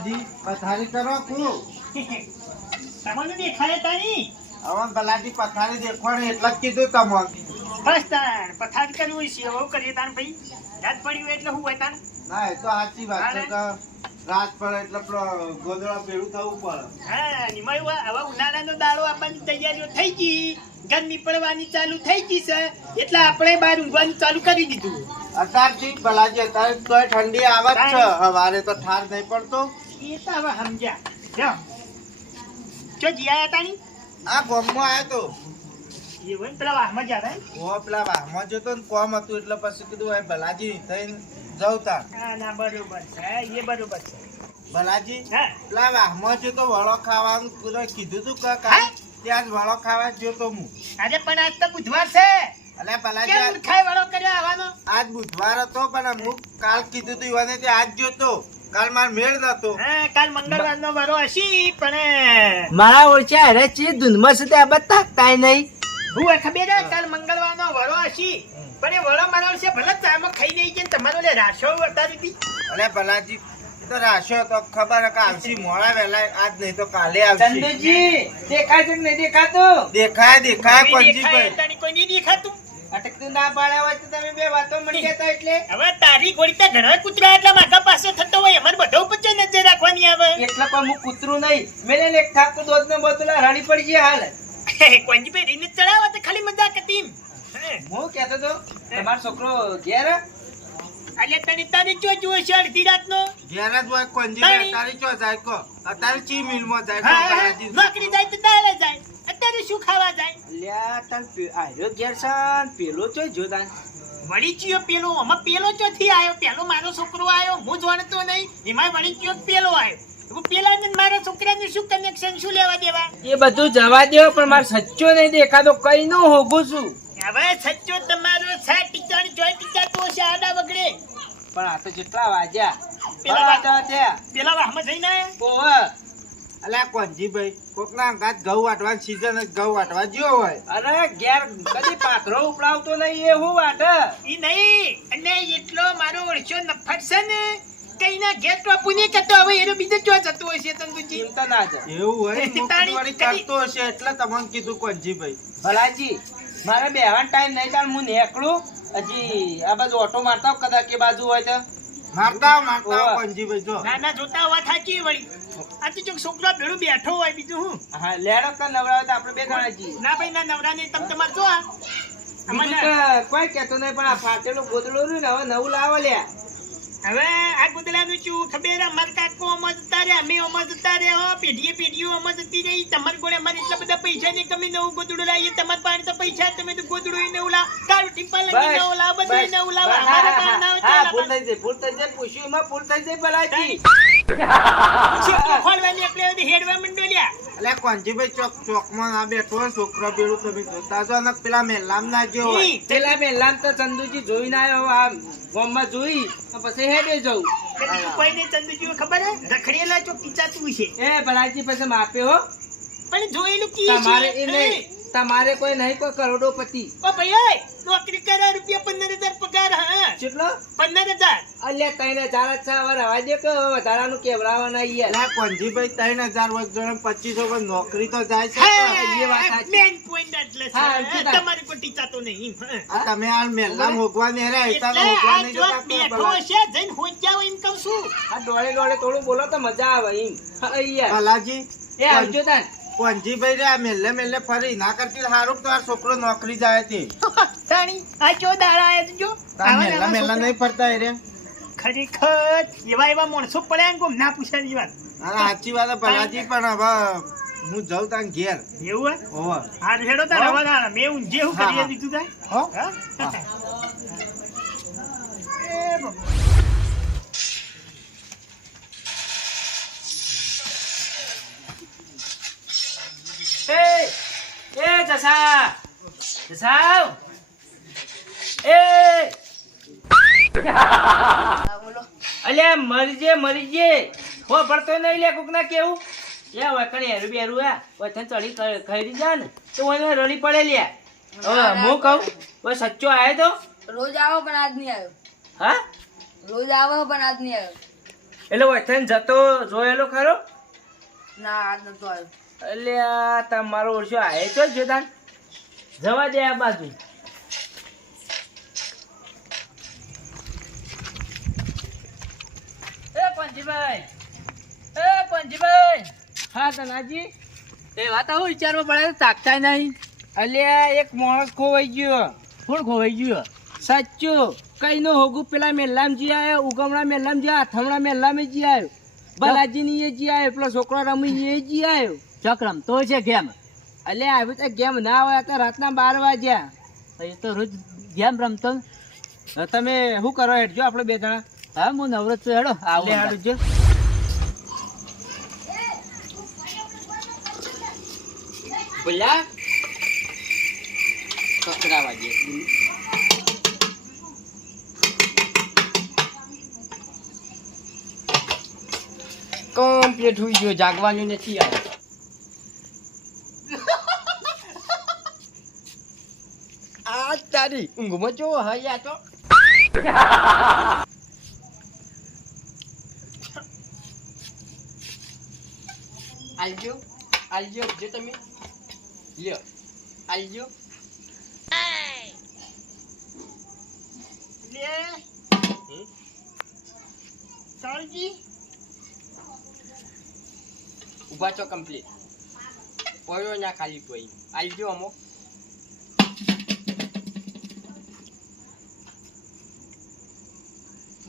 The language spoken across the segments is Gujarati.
ભલાજી પથારી કરો કુ તમને દેખાય તારી હવે ભલાજી પથારી દેખવાની એટલે જ કીધું તમને. બસ તાર પથારી કરવી છે હવે કરીએ તાર ભાઈ. રાત પડી એટલે હું હોય તાર? ના એ તો સાચી વાત છે કે રાત પડે એટલે ગોદડા ભેળું થવું પડે. હા નિમાયું હવે ઉનાળાનો દાડો આપવાની તૈયારીઓ થઈ ગઈ. ગરમી પડવાની ચાલુ થઈ ગઈ છે. એટલે આપણે બહાર ઊંઘવાનું ચાલુ કરી દીધું. અત્યારથી ભલાજી અત્યારે તો ઠંડી આવે જ છે. હવારે તો ઠાર નહીં પડતો. એ તો હવે સમજ્યા જો જો જીયા તાણી? આ ગોમમાં આવ્યો તો. એ હોય ને પેલા વાહમાં જ્યાં ઓ પેલા વાહમાં જતો ને કોમ હતું એટલે પછી કીધું ભાઈ ભલાજી થઈને જવું તાર હા ના બરોબર છે. એ બરોબર છે. ભલાજી પેલા વાહમાં જતો વળો ખાવાનું કીધું તું કે ત્યાં જ વળો ખાવા જ જોતો હું. અરે પણ આજ તો બુધવાર છે. અલે ભલાજી આજ- ખાઈ વાળો કર્યો આવવાનો આજ બુધવાર હતો પણ હું કાલ કીધું તું ઈવાને તે આજ જોતો. કાલ માર મેળ નતો હા કાલ મંગળવારનો વારો હશી પણ મારા ઓળખ્યા અરે ચી ધૂનમાં સુધી આ બધા કાંઈ નહીં. હું આ ખબર હે કાલ મંગળવારનો વરો હશી પણ એ વડો મારો છે ભલે ચામાં ખાઈ નહીં કે ને તમારો લે રાશો બતાવી હતી. અલે ભલાજી તો રાશો તો ખબર કે આવશે મોડા વેલા આજ નહીં તો કાલે આવશે. ચંદુજી દેખાય છે કે નહીં દેખાતું? દેખાય દેખાય કોઈ દેખાય કોઈ નહીં દેખાતું. અટકતું ના પાડ્યા હોય તો તમે બે વાતો મળી ગયા તા એટલે. હવે તારી ગોળી તો ઘણા કૂતરા એટલા માથા પાસે થતો હોય અમારે બધો ઉપર છે નજર રાખવાની આવે? એટલે પણ હું કૂતરું નહીં. મેલે એક ઠાકુર દોધ ને બોતલા રાણી પડી ગઈ હાલ. કોંજી ભાઈ રીને ચડાવો તો ખાલી મજાક હતી એમ. હે. હું કહેતો તો તમારો છોકરો ઘેર? હે? અલ્યા તને તારી ચો જુઓ છે અડધી રાતનો? ઘેર જ હોય પંજીભાઈ તારી- અત્યારે ચો જાય કો. અત્યારે ચી મિલમાં જાય કો નોકરી જાય તો દાડે જાય. શું ખાવા જાય? અલ્યા તન આર્યો ઘેર પેલો ચો જો તાન વળી ચિયો પેલો આમાં પેલો ચોથી આવ્યો પેલો મારો છોકરો આવ્યો હું જાણતો નહીં એમાં વળી ચિયો પેલો આવ્યો પેલા ને મારા છોકરાને શું કનેક્શન શું લેવા દેવા? એ બધું જવા દેવો પણ મારે સચ્ચો નહીં દેખાતો કઈ નો હોગું છું. હવે સચ્ચો તમારો છે ટીચર જોઈ ટીચર તો છે આડા વગડે પણ આ તો જેટલા વાજ્યા. પેલા વાગ્યા પેલા વાહમાં જઈને? આયા ઓવે અલ્યા કોંજીભાઈ કોકના ઘઉં વાટવાની season ઘઉં વાટવા જ્યો હોય. અરે ઘેર કદી પાથરો ઉપડાવતો નહીં એ હું વાટ? ઈ નહીં અને એટલો મારો ઓળખ્યો નફટ છે ને કઈના ઘેર ટોપુ નહીં કરતો હવે એનો બીજો ચો જતો હોય છે તંદુજી ચિંતા ના જાય એવું હોય કરતો હશે એટલે તમને કીધું કોંજીભાઈ ભલાજી મારે બેહવાનો ટાઈમ નહીં તાર હું નીકળું. હજી આ બાજુ ઓટો મારતા કદાચ કે બાજુ હોય તો. મારતા મારતા આવો જો. ના ના જોતા હોવા થાકી વળી? આ તો ચોક છોકરો ભેળું બેઠો હોય બીજું હું હા લેડો તો નવરાવે તો આપણે બે જણા જઈએ. ના ભાઈ ના નવરા નહીં તમે તમારે જો આ. કોઈ કહેતો નહીં પણ આ ફાટેલું ગોદડું રહ્યું ને હવે નવું લાવો લ્યા હવે આ ગુદલાનું શું ખબર? અમારે કાકો અમજ તારે અમે અમજ તારે હો. પેઢીએ પેઢીઓ અમજ હતી જઈ તમાર ગોળે અમારે એટલા બધા પૈસા નહીં કમી નવું ગોદડું લાવીએ. તમાર પાસે તો પૈસા તમે તો ગોદડું નવું લાવ. કાળું ટીપા લગી નવું લાવ બધું નવું લાવ. અમારે પાસે ના હોય ભૂલ થઈ જાય ભૂલ થઈ જાય પૂછ્યું એમાં ભૂલ થઈ જાય ભલાજી ખોલવાની આપણે હેડવા માંડો અલ્યા કોંજીભાઈ ચોક ચોકમાં ના બેઠો છોકરો બેડું તમે જોતા છો અને પેલા મેલામ ના ગયો પેલા મેલામ તો ચંદુજી જોઈને આવ્યો આ ગામમાં જોઈ તો પછી હેડે જવું. જઉં કોઈ નહીં ચંદુજી ખબર હે? રખડેલા ચોક કિચાતું છે એ ભલાજી પછી માપ્યો પણ જોયેલું કી છે તમારે એ નહીં તમારે કોઈ નહીં કોઈ કરોડોપતિ. ઓ ભાઈ નોકરી કરે રૂપિયા પંદર હજાર પગાર હા. કેટલો? પંદર હજાર. અલ્યા તઈને હજાર જ છે વાર હવા દે કે વધારાનું કેવડાવવા નહીં અલ્યા કોંજીભાઈ ત્રણ હજાર વર્ષ જોડે પચીસો પર નોકરી તો જાય છે. એ વાત. એટલે એટલું. તમારે કોઈ ટીચાતો નહીં તમે આ મેલા મોકવા ને રે એટલે તો હોગવા આ જો બેઠો છે, જઈને હોઈ જ એમ કહું છું. આ ડોળે ડોળે થોડું બોલો તો મજા આવે એમ. હા, યાર. એ આવજો તાન. કોંજીભાઈ રે આ મેલે મેલે ફરી ના કરતી હારું તો આ છોકરો નોકરી જાય તે તાણી, આ ચો દાડા આયા જો. તાર આવા મેલા નાના મેલા છોકરા. નહીં ફરતા રે ખરેખર એવા એવા માણસો પડ્યા ને કોમ ના પૂછ્યાની વાત અરે સાચી વાત ભલાજી પણ હવે હું જાઉં તાન ઘેર એવું હે? હોવે. હારું હેડો તાર હવા ના મે હું જે હું કરી દીધું તા હો? હા? હા. એ એ જસા. જસા એ. અલ્યા મરજે મરજે. હો પડતો નહીં લે કુક ના કેવું? એ વકણી હેરું બેરું આ વચન ચડી ખરી જા ને. તો ઓને રડી પડે લ્યા હવે હું કહું? ઓય સચ્ચો આવ્યો તો? રોજ આવો પણ આજ નહીં આવ્યો હા? રોજ આવો પણ આજ નહીં આવ્યો એટલે વૈથાન જતો જોયેલો ખરો? ના આજ નતો આવ્યો એટલે આ તમારો ઓળશો આવે તો જ જોતા જવા દે આ બાજુ. એ પંજીભાઈ એ પંજીભાઈ હા તનાજી. એ વાત આવું વિચારવા પડે તાકતા નહીં. અલ્યા એક માણસ ખોવાઈ ગયો. કોણ ખોવાઈ ગયો? સાચું. કઈ નો હોગું પેલા મેલ્લામ જી આવ્યો ઉગમણા મેલ્લામ જી આવ્યો થમણા જી આવ્યો બાલાજી ની એ જી આવ્યો પેલો છોકરો રમી એ જી આવ્યો ચક્રમ તો છે ગેમ. એટલે આવ્યું તો ગેમ ના હોય તો રાતના બાર વાગ્યા. એ તો રોજ ગેમ રમતો. તમે શું કરો હેડજો આપણે બે જણા. હા હું નવરત છું હેડો આવું હેડજો. બોલ્યા? કકરા વાગ્યા કમ્પ્લીટ હોઈ ગયો જાગવાનું નથી આવે આ તારી ઊંઘમાં જો હૈયા તો આલજો આલજો જો તમે લ્યો આલજો ઊભા છો કમ્પ્લીટ પોયો ના ખાલી કોઈ આલજો અમો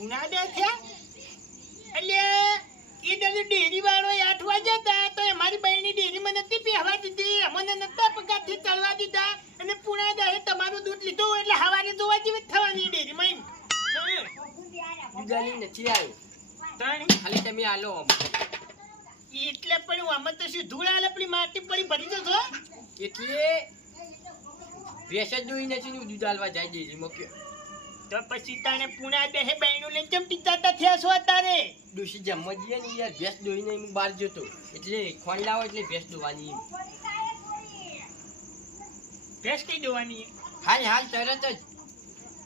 બે થયા એટલે એ દાદા ડેરી વાળો આઠ વાગ્યા હતા તો મારી બહેની ડેરીમાં નથી પીવા દીધી. અમને નતા પગારથી ચાલવા દીધા. અને પુણા દાડે તમારું દૂધ લીધું એટલે હવારે જોવા જેવી થવાની ડેરીમાં. દુધાની નથી આવી. ખાલી તમે આલો એટલે પણ હું આમાં તો શું ધૂળ આલે પડી માટી પડી ભરી દો એટલે ભેસ જ જોઈ નથી દૂધ આલવા જાય દેજી મૂક્યો તો પછી તાણે પુણા બે બહેનું લઈને કેમ ટીચાતા થયા છો તારે ડોશી જમવા જઈએ ને યાર ભેંસ દોઈને હું બહાર જતો. એટલે ખોણ લાવો એટલે ભેંસ દોવાની. ભેંસ કઈ દોવાની? હાલ હાલ તરત જ.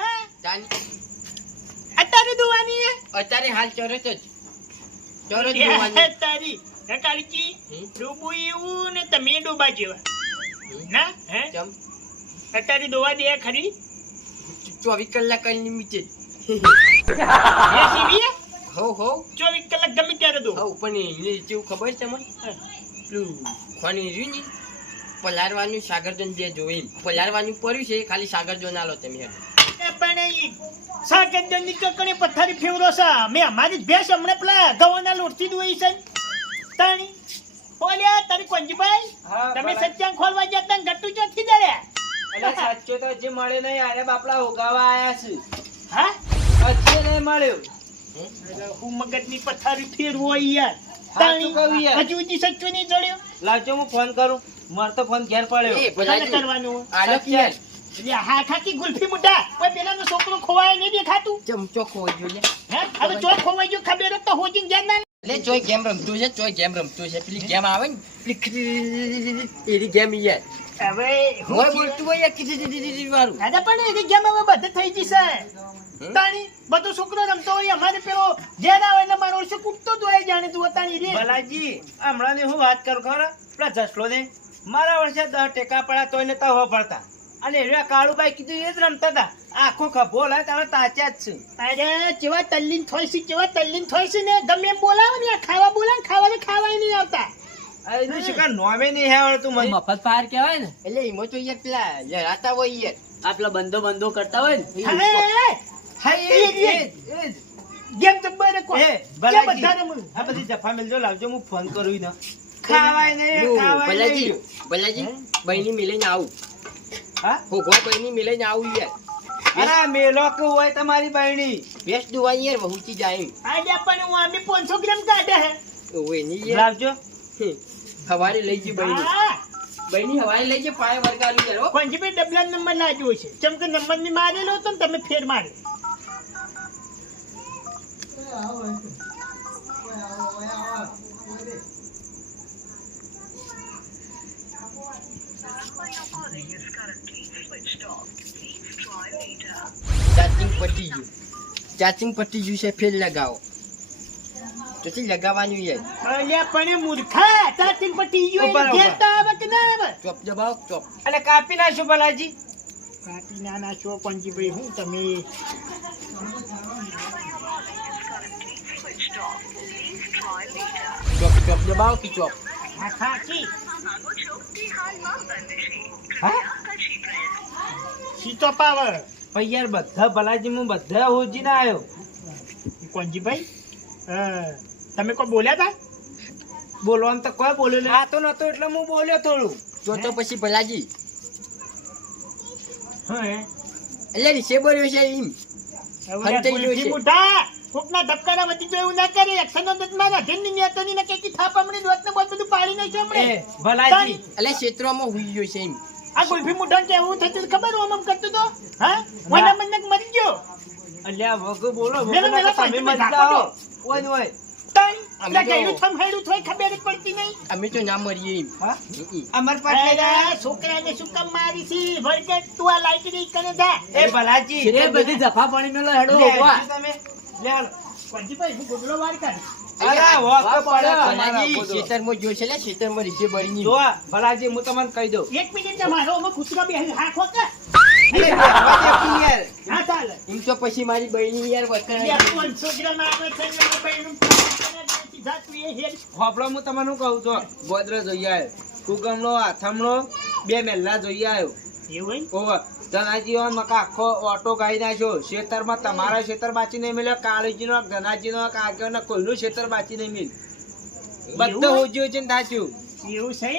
હા? તાની અત્યારે દોવાની અત્યારે હાલ તરત જ. તરત દોવાની. તારી કાળકી? ડૂબું એવું ને તમે ડૂબા જેવા? ના? હે? અત્યારે દોવા દે ખરી. ચોવીસ કલાક કઈ નીચે હો હો ચોવીસ કલાક ગમે ત્યારે દો. હો પણ એને કેવું ખબર છે મને? પેલું ખોની રહ્યું ને પલારવાનું સાગરજન જે જોઈ પલારવાનું પડ્યું છે ખાલી સાગરજન આલો તમે હેડો. પણ સાગરજનની ચોકડી પથારી ફેવરો છે. મેં અમારી જ ભેંસ હમણાં પેલા ગવાના લોટથી દોઈ છે. તાણી બોલ્યા તારી કોંજીભાઈ તમે બરાબર. સચ્ચાં ખોલવા જતા ને ગટ્ટુ ચોથી દરે એટલે સાચો તો હજી મળ્યો નહીં. આને બાપડા ઉગાવા આયા છે. હા? હજી નહીં મળ્યો. હું? મગજની પથારી ફેરવો યાર. સાચું કહું યાર. હજુ હજી સચ્ચું નહીં જડ્યો લાવજો હું ફોન કરું. માર તો ફોન ઘેર પડ્યો. એ કરવાનું આલો કે યાર. એટલે હા ખાકી ગુલ્ફી મુઢા. કોઈ પેલાનો છોકરો ખોવાય નહીં દેખાતું? ચમચો ખોઈ ગયો હે? હવે જો ખોવાઈ ગયો ખબર તો હોજીને જ્યાં ના લે, ચોય ગેમ રમતું છે, ચોય ગેમ રમતું છે પેલી ગેમ આવે ને, પેલી ગેમ યાર હવે હું બોલતું હોય યાર મારું દાદા પણ એની ગેમ હવે બધે થઈ જશે? તાણી બધો છોકરો રમતો હોય અમારે પેલો ઘેર આવે એટલે મારો ઓળશે કૂટતો તો એ જાણે તું તાણી રે ભલાજી હમણાં હું વાત કરું ખરો પેલા જસલો ને મારા વર્ષે દસ ટેકા પડ્યા તોય નતા હો પડતા અને એવા કાળુભાઈ કીધું એ જ રમતા હતા આખો ખભો લાય તમે તાચ્યા જ છું. અરે કેવા તલ્લીન થોય છે કેવા તલ્લીન થોય છે ને ગમે એમ બોલાવો ને ખાવા બોલાવો ખાવા ને ખાવાય નહીં આવતા. આ એનું શિકાર નોમે નહીં આવડતું મને. મફત ફાયર કહેવાય ને. એટલે એમાં તો યાર પેલા લડાતા હોય યાર. આપલા બંધો બંધો કરતા હોય ને. હા, હા. ગેમ જબ્બર કો એ, ભલે બધાને બધા આ બધી જફા મેલજો લાવજો હું ફોન કરું ને ખાવાય ને લો, ખાવાય ભલાજી. ભલાજી બહેની મિલઈને આવું. હા? હોગવા બહેની મિલઈને આવું યાર. અરે મેલો કે હોય તમારી બહેણી બેસ્ટ દુવાઈ યાર બહુચી જાય. આજે પણ હું આમી 500 ગ્રામ કાઢે હે. ઓયની યાર. લાવજો. હવારે લઈ જી બહેણી હા. બહેની હવારે લઈ ગઈ પાય વળગાડ્યું યાર પંજી બે ડબલા નંબર લાગ્યો છે. ચમ કે નંબરની મારેલો તો ને તમે ફેર મારે. ચાર્જિંગ પટી ગયું ચાર્જિંગ પટી ગયું છે ફેર લગાવો. પછી લગાવવાનું છે? અલ્યા પણ મૂર્ખા! ચાર્જિંગ પટી ગયું ઘેર તો આવે કે ના આવે? ચોપ દબાવો ચોપ. અને કાપી નાખશું ભલાજી કાપી ના નાખો પંજીભાઈ હું તમે? ચોપ ચોપ દબાવો કે ચોપ? હા ખાચી હા? સીતો પાવર પણ યાર બધા ભલાજી હું બધા હોજી ના આવ્યો કોંજીભાઈ અ, તમે કોઈ બોલ્યા તા? બોલવાનું તો કોઈ બોલ્યો આ તો નતો એટલે હું બોલ્યો થોડું. જો તો પછી ભલાજી. હે એટલે રીસે બોલ્યો છે એમ. કોકના ધબકારા વધી જાય એવું ના કરે. એક્શન નિયતની ને કે થાપ હમણે દોત ને બધું પાડી નાખ્યું હમણે. ભલાજી એટલે ક્ષેત્રમાં હુઈ ગયો છે એમ. આ ગુલ્ફી મુઢાણ કેવું થતું ખબર હું આમ કરતો તો? હા? મને મને મરી ગયો. અલ્યા વગો બોલો મેલો, મેલો, તમે પાંચમી જાઓ ઓય ઓય. તઈ એટલે તો- ગયડું થંભેડું થોય ખબર જ પડતી નહીં. અમે તો ના મરીએ હા? અમર પાટલે છોકરાને શું કામ મારી છી? તું આ લાઈટ નહીં કરે એ ભલાજી. એ બધી જફા પાણી મેલો હેડો લે, તમે લે હાલો. કોંજીભાઈ હું ગોગલો વાર કાઢ. અરે વોક પડે તમારા ભલાજી બધો. ક્ષેત્રમાં જો છે એટલે ક્ષેત્રમાં જો ભલાજી હું તમને કહી દઉં. એક મિનિટ અમે ખુશરો હાખો કે? તું તો પછી મારી બહેની યાર તું હોભળો હું તમને કહું છું? ગોદરો જોઈ આવ્યો. કુકમનો હાથમણો બે મેલ્લા જોઈ આવ્યો. એવું ઓવ ધનાજી મકા આખો ઓટો ગાઈ નાખ્યો ખેતરમાં તમારા ખેતર બાચી નહીં મળ્યો કાળીજીનો ધનાજીનો કાગ્યોનો કોઈનું ખેતર બાચી નહીં મિલ બધું હોજ્યું છે ને થાચ્યું એવું છે